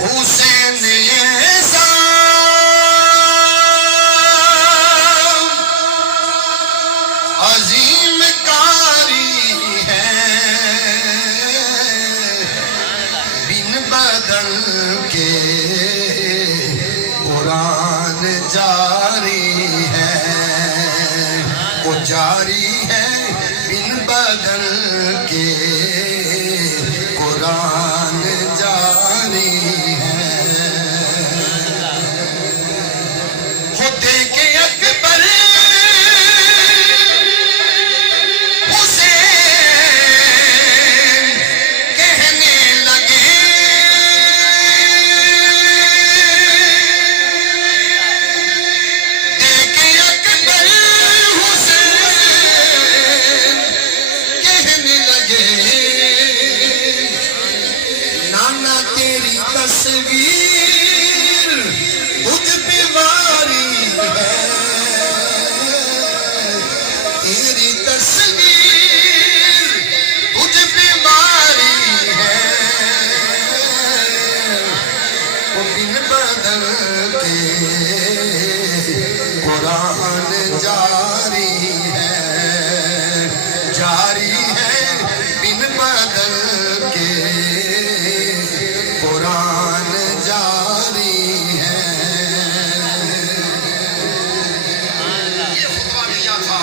हुसैन ऐसा अजीम कारी है, बिन बदल के कुरान जारी है, वो जारी है बिन बदल के कुरान जारी है। होते के अकबर हुसैन कहने लगे, देखे अकबर हुसैन कहने लगे, नाना तेरी तस्वीर खुद पे वारी है, तेरी तस्वीर खुद पे वारी है, वो बिन बदल के कुरान जारी है, जारी है बिन बदल के कुरान जारी है। ये खुतबा दिया था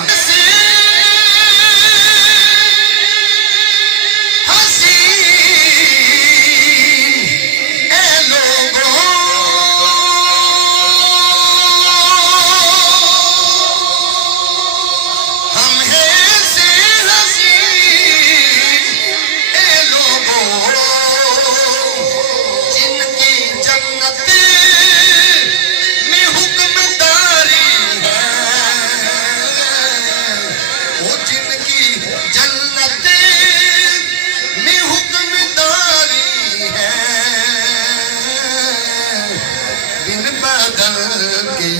हसीन ए लोगों, हम हैं से हसीन ए लोगों, जिनकी जन्नत में हुक्मदारी है, वो जिनकी जन्नत में हुक्मदारी है, बिन बदल के